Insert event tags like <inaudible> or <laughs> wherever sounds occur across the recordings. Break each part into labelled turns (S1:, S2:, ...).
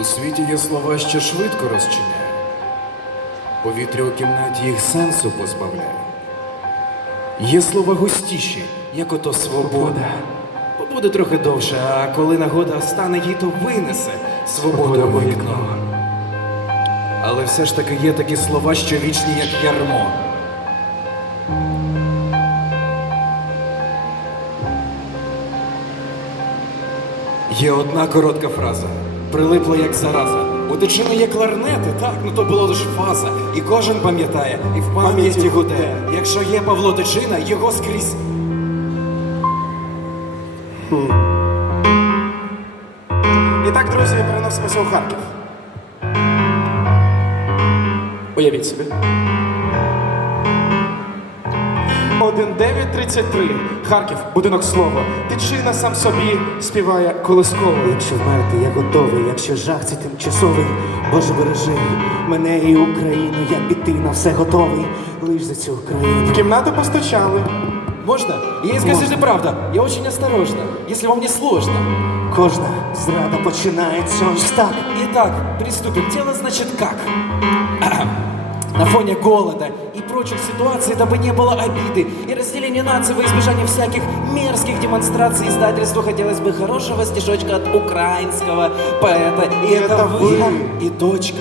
S1: У світі є слова, що швидко розчиняють. Повітря у кімнаті їх сенсу позбавляє. Є слова густіші, як ото свобода. Побуде трохи довше, а коли нагода стане їй, то винесе свободу у вікно. Але все ж таки є такі слова, що вічні, як ярмо. Є одна коротка фраза. Прилипла як зараза. У дичини є кларнети, так, ну то було лиш фаза. І кожен пам'ятає, і в пам'яті гуде. Якщо є Павло Тичина, його скрізь.
S2: І так, друзі, переносимося у Харків. Уявіть собі. 1933. Харків, будинок слова. Тичина сам собі співає колисково.
S3: Якщо вмерти, я готовий, якщо жах це тимчасовий, Боже бережи мене і Україну, я піти на все готовий, лиш за цю Україну.
S2: В кімнату постучали.
S1: Можно? Я скажите правда. Я очень осторожно, если вам не сложно.
S3: Кожна зрада починається ось так.
S1: Итак, приступим. Дело значит как? На фоне голода и прочих ситуаций, дабы не было обиды и разделения нации во избежание всяких мерзких демонстраций, издательству хотелось бы хорошего стишочка от украинского поэта. И это,
S2: Это
S1: вы
S2: вы.
S1: и дочка.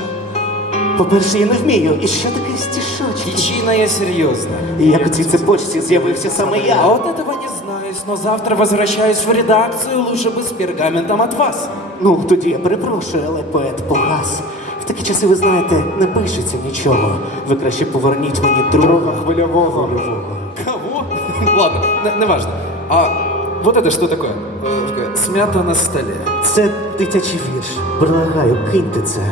S3: По-перше, я не вмію. І що таке стішочки?
S1: Причина я серьезно.
S3: І як у цій цепочці з'явився саме
S1: А
S3: я.
S1: вот этого не знаю, но завтра возвращаюсь в редакцию, лучше бы с пергаментом от вас.
S3: Ну, тоді я перепрошую, але поет погас. Такі часи, ви знаєте, не пишеться нічого. Ви краще поверніть мені друга
S2: Друга хвильового.
S1: Кого? <laughs> Ладно, не, не важно. А вот это что такое? Э, Смята на столе.
S3: Це дитячий вірш. Предлагаю, киньте це.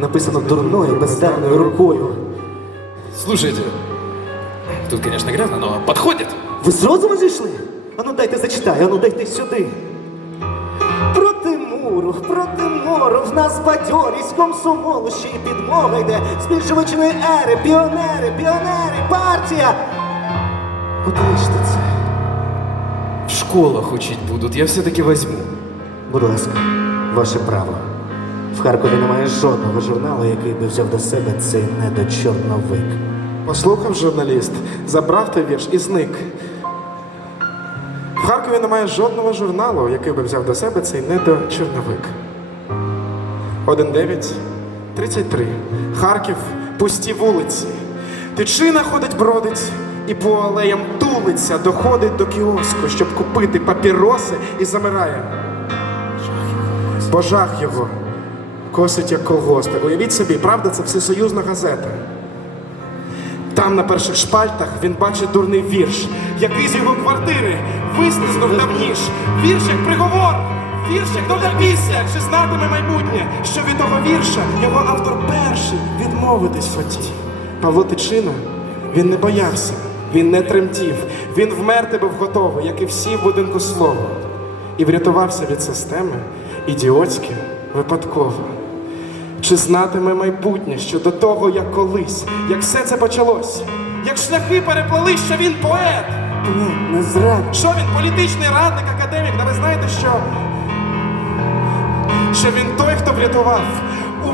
S3: Написано дурною, бездарною рукою.
S1: Слушайте, тут, конечно, грязно, но подходит.
S3: Ви з розуму зійшли? Ану дайте зачитаю, ану дайте сюди. Муру, проти мору, в нас бадьорість, комсомолу, ще й підмога йде. Збільшувачної ери, піонери, піонери, партія. Обличте це.
S1: В школах учить будут, я все-таки возьму.
S3: Будь ласка, ваше право. В Харкові немає жодного журналу, який би взяв до себе цей недочорновик.
S2: Послухав журналіст, забрав той вірш і зник. Харкові немає жодного журналу, який би взяв до себе цей недочорновик. 1.9.33. Харків, пусті вулиці. Тичина ходить бродить і по алеям тулиться, доходить до кіоску, щоб купити папіроси і замирає. Божах його косить як колгоспи. Уявіть собі, правда, це всесоюзна газета. Там на перших шпальтах він бачить дурний вірш, який з його квартири вислизнув там ніж. Вірш як приговор, вірш як доля пісня, чи знатиме майбутнє, що від того вірша його автор перший відмовитись хотів. Павло Тичина, він не боявся, він не тремтів, він вмерти був готовий, як і всі в будинку слова, і врятувався від системи ідіотськи, випадково. Чи знатиме майбутнє, що до того, як колись, як все це почалось, як шляхи переплели, що він поет,
S3: Ні, не зрадь.
S2: що він політичний радник, академік, та ви знаєте, що, що він той, хто врятував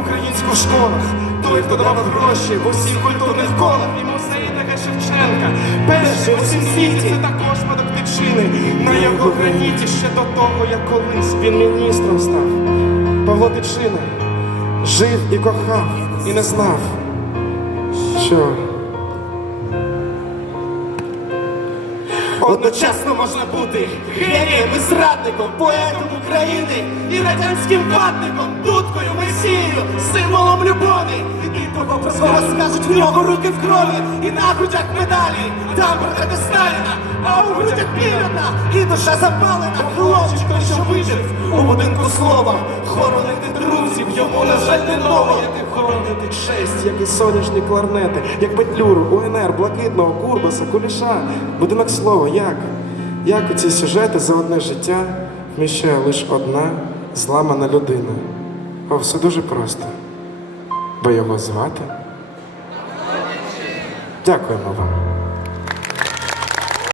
S2: українську школах, той, хто давав гроші в усіх культурних колах і музеї таке Шевченка. Перший у всім світі це також спадок тичини. На його граніті ще до того, як колись він міністром став. Павло Тичина жив і кохав, і не знав, що
S3: Одночасно можна бути генієм і зрадником, поетом України і радянським ватником, дудкою месією, символом любові. І того про скажуть в нього руки в крові, і на грудях медалі, там портрети Сталіна, а у грудях пірна, і душа запалена, хлопчик той, що вижив у будинку слова, хоронити друзів, йому на жаль не ново.
S2: Як хоронити честь, як і сонячні кларнети, як Петлюру, УНР, Блакитного, Курбаса, Куліша, будинок слова, як? Як у ці сюжети за одне життя вміщає лише одна зламана людина? О, все дуже просто. Бо його звати. Дякуємо вам.